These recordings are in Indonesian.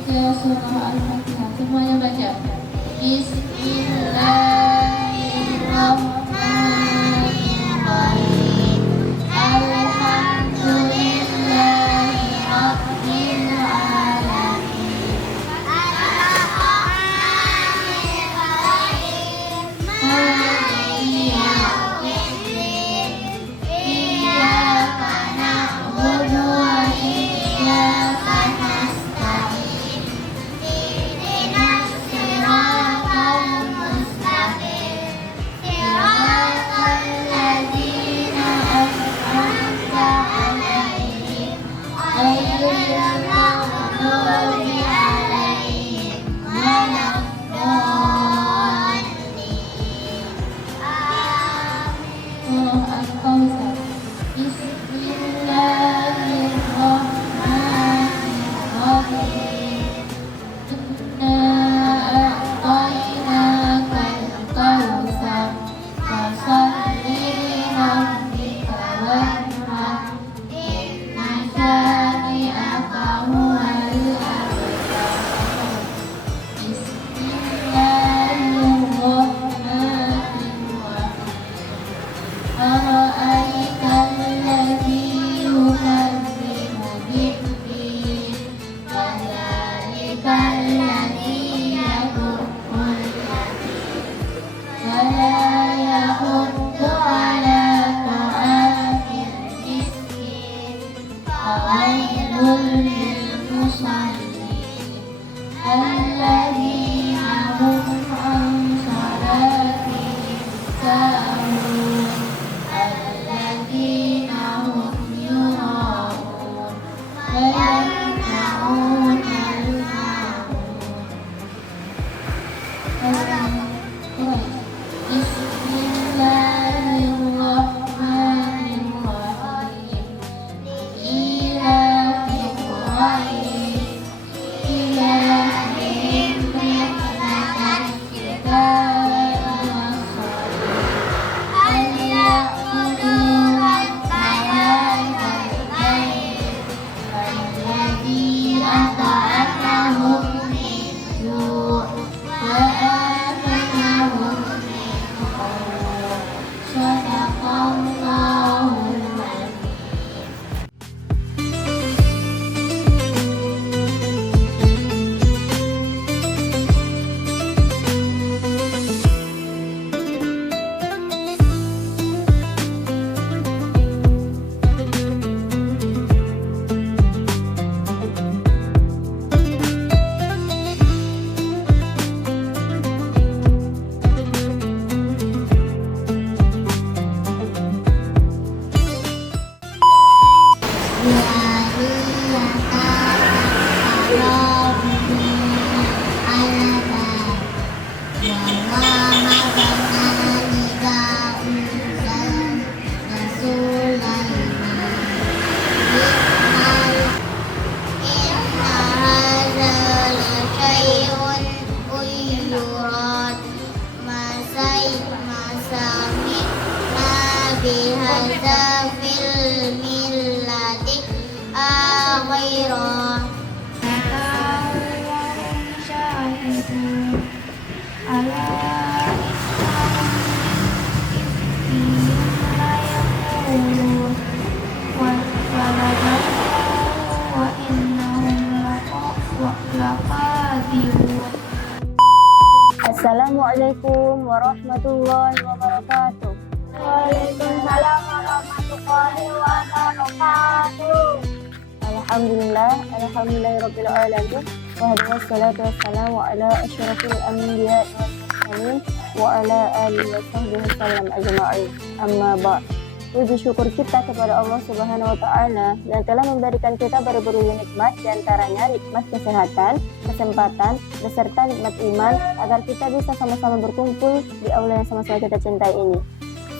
membaca surah Al-Fatihah. Semuanya baca. Bismillahirrahmanirrahim. Alhamdulillahi Rabbil Alamin. Maliki yaumiddin. Iyyaka na'budu wa iyyaka nasta'in. Ihdinas siratal mustaqim. Siratal ladzina an'amta 'alaihim ghairil maghdubi 'alaihim waladdallin. Surah Al-Kautsar. Bismillahirrahmanirrahim. Inna a'tainakal kautsar fasholli lirabbika wanhar. Inna syani'aka huwal abtar. Bismillahirrahmanirrahim. Ara'aital ladzi yukadzibu bid-din. Fadzalikal ladzi yad'ul yatim. Wala yahuddu 'ala ta'amil miskin. Fawailul lil musallin. Alladzina hum 'an salatihim sahun. Alladzina hum yura'un wa yamna'unal ma'un. Bismillahirrahmanirrahim. Lillahi Quraish. Ilahihim rihlatan syita'i was-shayf. Al-ya'budu rabba hadzal bait. Alladzi at'amahum min ju' wa amanahum min khauf. Shadaqallahul adzim. Bihadza fil millati akhirah. Assalamualaikum warahmatullahi wabarakatuh. Waalaikumsalam warahmatullahi wabarakatuh. Alhamdulillahirabbil alamin. Wassalatu wassalamu ala asyrafil anbiya'i wal mursalin wa ala alihi washabbihi wasallam ajma'in. Amma ba'd. Puji syukur kita kepada Allah Subhanahu wa taala yang telah memberikan kita berbagai nikmat, di antaranya nikmat kesehatan, kesempatan, beserta nikmat iman, agar kita bisa sama-sama berkumpul di aula yang sama-sama kita cintai ini.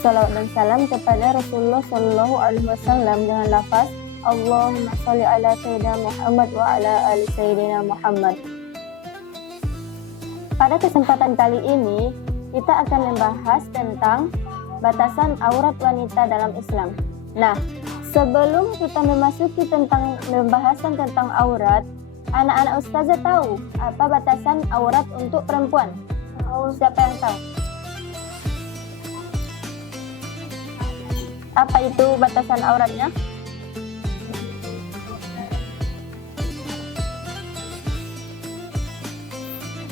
Salawat dan salam kepada Rasulullah Shallallahu Alaihi Wasallam dengan lafaz Allahumma sholli ala Sayyidina Muhammad wa ala ali Sayyidina Muhammad. Pada kesempatan kali ini kita akan membahas tentang batasan aurat wanita dalam Islam. Nah, sebelum kita memasuki tentang pembahasan tentang aurat, Anak-anak ustazah tahu apa batasan aurat untuk perempuan? Siapa yang tahu? Apa itu batasan auratnya?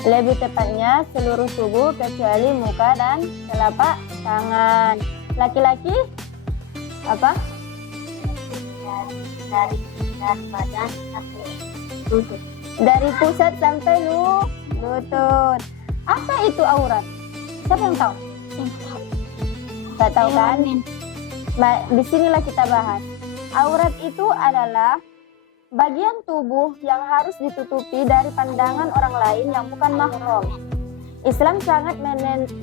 Lebih tepatnya seluruh tubuh kecuali muka dan telapak tangan. Laki-laki apa? Dari badan sampai lutut. Dari pusat sampai lutut. Apa itu aurat? Siapa yang tahu? Gak tahu kan? Disinilah kita bahas. Aurat itu adalah bagian tubuh yang harus ditutupi dari pandangan orang lain yang bukan mahram. Islam sangat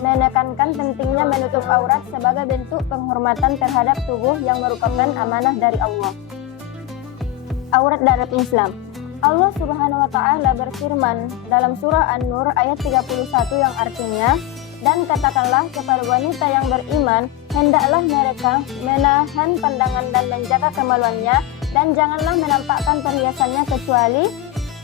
menekankan pentingnya menutup aurat sebagai bentuk penghormatan terhadap tubuh yang merupakan amanah dari Allah. Aurat dalam Islam. Allah Subhanahu wa taala berfirman dalam surah An-Nur ayat 31 yang artinya, dan katakanlah kepada wanita yang beriman, hendaklah mereka menahan pandangan dan menjaga kemaluannya, dan janganlah menampakkan perhiasannya kecuali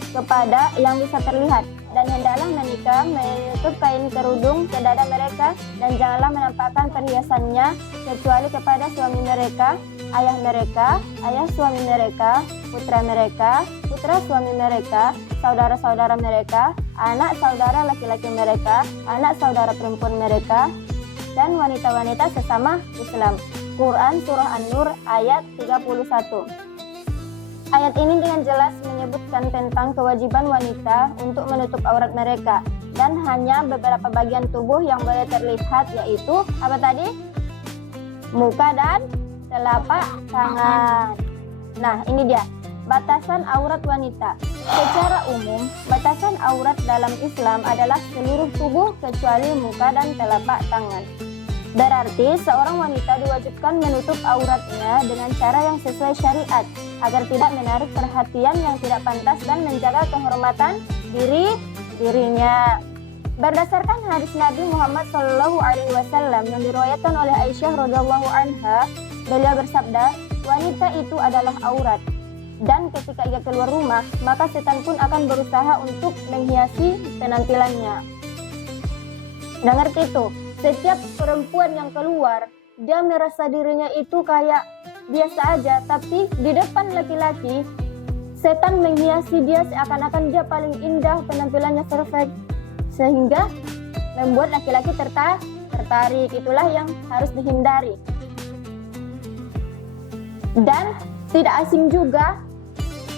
kepada yang bisa terlihat, dan hendaklah menikah menutup kain kerudung ke dada mereka, dan janganlah menampakkan perhiasannya kecuali kepada suami mereka, ayah suami mereka, putra suami mereka, saudara-saudara mereka, anak saudara laki-laki mereka, anak saudara perempuan mereka, dan wanita-wanita sesama Islam. Quran Surah An-Nur ayat 31. Ayat ini dengan jelas menyebutkan tentang kewajiban wanita untuk menutup aurat mereka, dan hanya beberapa bagian tubuh yang boleh terlihat, yaitu apa tadi? Muka dan telapak tangan. Nah, ini dia batasan aurat wanita. Secara umum, batasan aurat dalam Islam adalah seluruh tubuh kecuali muka dan telapak tangan. Berarti seorang wanita diwajibkan menutup auratnya dengan cara yang sesuai syariat agar tidak menarik perhatian yang tidak pantas dan menjaga kehormatan dirinya. Berdasarkan hadis Nabi Muhammad SAW yang diriwayatkan oleh Aisyah radhiyallahu anha, beliau bersabda, wanita itu adalah aurat, dan ketika ia keluar rumah, maka setan pun akan berusaha untuk menghiasi penampilannya. Dan ngerti itu, setiap perempuan yang keluar, dia merasa dirinya itu kayak biasa aja, tapi di depan laki-laki, setan menghiasi dia seakan-akan dia paling indah, penampilannya perfect, sehingga membuat laki-laki tertarik. Itulah yang harus dihindari. Dan tidak asing juga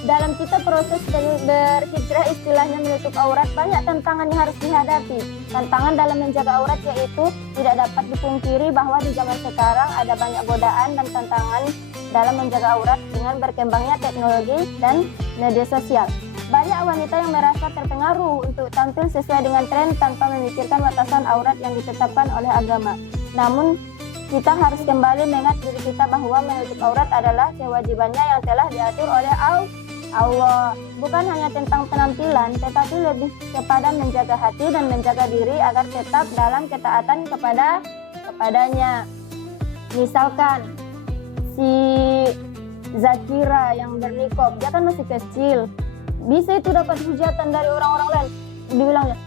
dalam kita proses berhijrah, istilahnya menutup aurat, banyak tantangan yang harus dihadapi. Tantangan dalam menjaga aurat yaitu tidak dapat dipungkiri bahwa di zaman sekarang ada banyak godaan dan tantangan dalam menjaga aurat dengan berkembangnya teknologi dan media sosial. Banyak wanita yang merasa terpengaruh untuk tampil sesuai dengan tren tanpa memikirkan batasan aurat yang ditetapkan oleh agama. Namun, kita harus kembali mengingat diri kita bahwa menutup aurat adalah kewajibannya yang telah diatur oleh Allah. Bukan hanya tentang penampilan, tetapi lebih kepada menjaga hati dan menjaga diri agar tetap dalam ketaatan kepadanya. Misalkan si Zakira yang bernikob, dia kan masih kecil, bisa itu dapat hujatan dari orang-orang lain. Dibilangnya,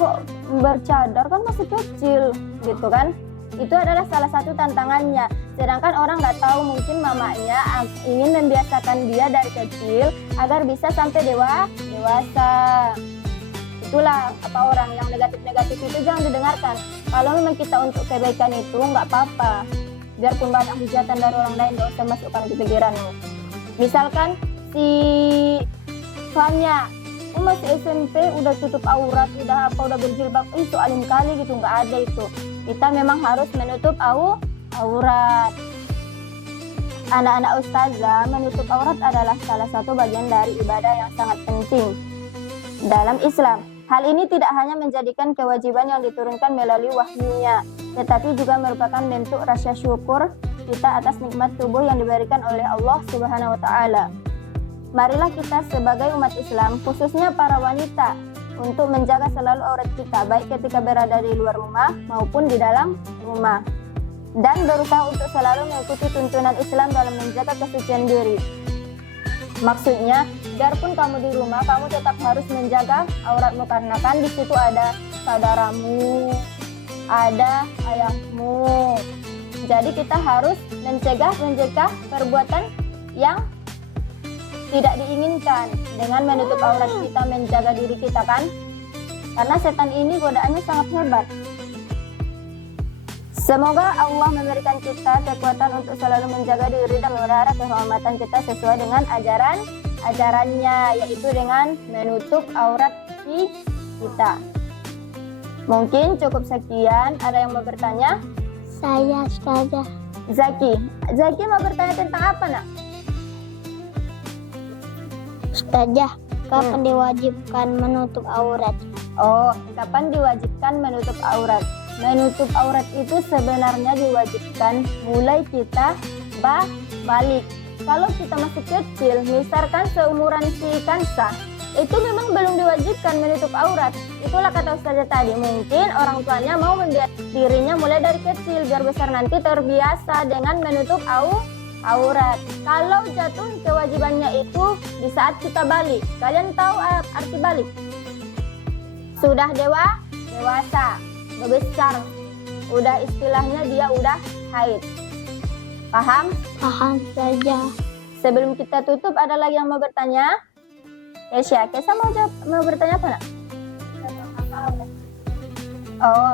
kok bercadar, kan masih kecil, gitu kan? Itu adalah salah satu tantangannya. Sedangkan orang nggak tahu, mungkin mamanya ingin membiasakan dia dari kecil agar bisa sampai dewasa. Itulah apa orang yang negatif-negatif itu jangan didengarkan. Kalau memang kita untuk kebaikan itu nggak apa-apa. Biarpun banyak hujatan dari orang lain, nggak usah masukkan ke pikiranmu. Misalkan si Fanya, masih SMP udah tutup aurat, udah berjilbab, itu alim kali gitu, nggak ada itu. Kita memang harus menutup aurat. Anak-anak ustazah, menutup aurat adalah salah satu bagian dari ibadah yang sangat penting dalam Islam. Hal ini tidak hanya menjadikan kewajiban yang diturunkan melalui wahyunya, tetapi juga merupakan bentuk rasa syukur kita atas nikmat tubuh yang diberikan oleh Allah Subhanahu wa taala. Marilah kita sebagai umat Islam, khususnya para wanita, untuk menjaga selalu aurat kita, baik ketika berada di luar rumah maupun di dalam rumah, dan berusaha untuk selalu mengikuti tuntunan Islam dalam menjaga kesucian diri. Maksudnya, biarpun kamu di rumah, kamu tetap harus menjaga auratmu karena kan di situ ada saudaramu, ada ayahmu. Jadi kita harus mencegah perbuatan yang tidak diinginkan dengan menutup aurat kita, menjaga diri kita kan. Karena setan ini godaannya sangat hebat. Semoga Allah memberikan kita kekuatan untuk selalu menjaga diri dan memelihara kehormatan kita sesuai dengan ajarannya, yaitu dengan menutup aurat kita. Mungkin cukup sekian. Ada yang mau bertanya? Saya Ustazah. Zaki mau bertanya tentang apa, nak? Ustazah, kapan diwajibkan menutup aurat? Oh, kapan diwajibkan menutup aurat? Menutup aurat itu sebenarnya diwajibkan mulai kita balik. Kalau kita masih kecil, misalkan seumuran si Kansa, itu memang belum diwajibkan menutup aurat. Itulah kata Ustazah tadi, mungkin orang tuanya mau membiarkan dirinya mulai dari kecil, biar besar nanti terbiasa dengan menutup aurat. Kalau jatuh kewajibannya itu di saat kita balik. Kalian tahu arti balik? Sudah dewasa, besar, udah istilahnya dia udah haid. Paham? Paham saja. Sebelum kita tutup, ada lagi yang mau bertanya? Kesha mau bertanya apa, nak? Oh,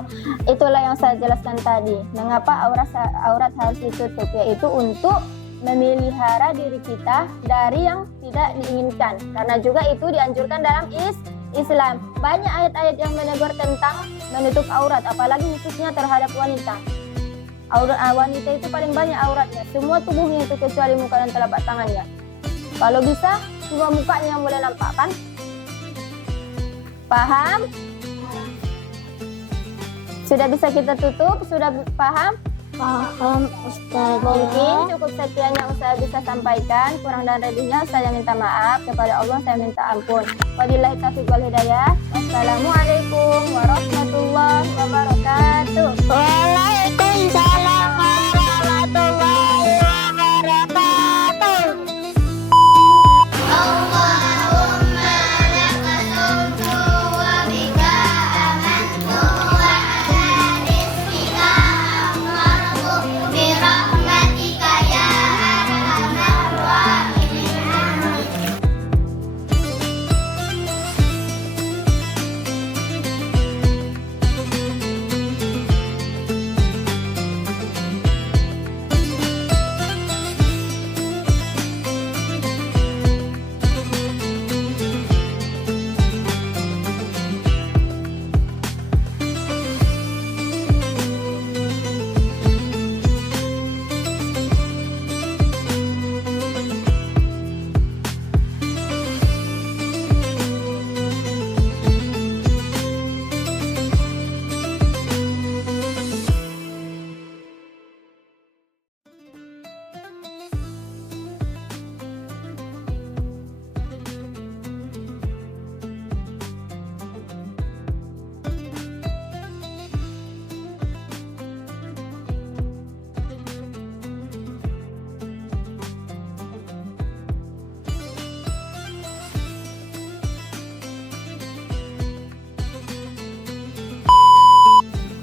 itulah yang saya jelaskan tadi. Mengapa aurat harus ditutup, yaitu untuk memelihara diri kita dari yang tidak diinginkan. Karena juga itu dianjurkan dalam Islam. Banyak ayat-ayat yang menegur tentang menutup aurat, apalagi khususnya terhadap wanita. Wanita itu paling banyak auratnya, semua tubuhnya itu kecuali muka dan telapak tangannya. Kalau bisa, cuma mukanya yang boleh nampak kan? Paham? Sudah bisa kita tutup? Sudah paham? Paham Ustazah. Mungkin cukup sekian yang saya bisa sampaikan. Kurang dan lebihnya saya minta maaf. Kepada Allah saya minta ampun. Wabillahi taufiq wal hidayah. Wassalamualaikum warahmatullahi wabarakatuh. Waalaikumsalam warahmatullahi wabarakatuh. Allahumma laka sumtu wa bika amantu wa ala rizqika amartu bi rahmatika ya arhamar rahimin.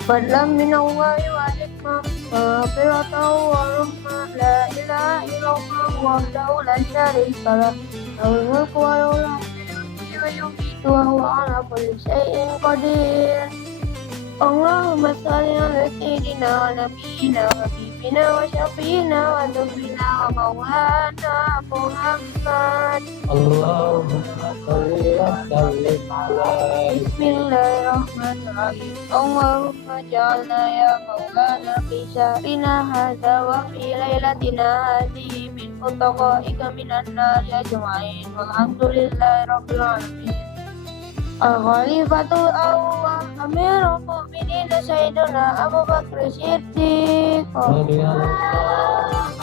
Fadlan min Allah wa hikmah wa maghfiratan wa rahmah. La ilaha illallah wahdahu la syarika lah. Lahul mulku wa lahul hamdu yuhyi wa yumiitu wa huwa ala kulli syai'in qadir. Allahumma shalli ala sayyidina wa nabiyyina wa habibina wa syafiina wa dhurrina wa maulana Muhammad. Allahumma sholli wa sallim alaihi. Bismillahirrahmanirrahim. Allahumma ja'alna ya maulana fi syahrina hadza wa fi lailatina hadhihi min utaqaika minan nari ajma'in. Walhamdulillahi rabbil alamin. Al-Khalifatul Awwal Amirul Mu'minin Sayyidina Abu Bakr Siddiq. Radhiyallahu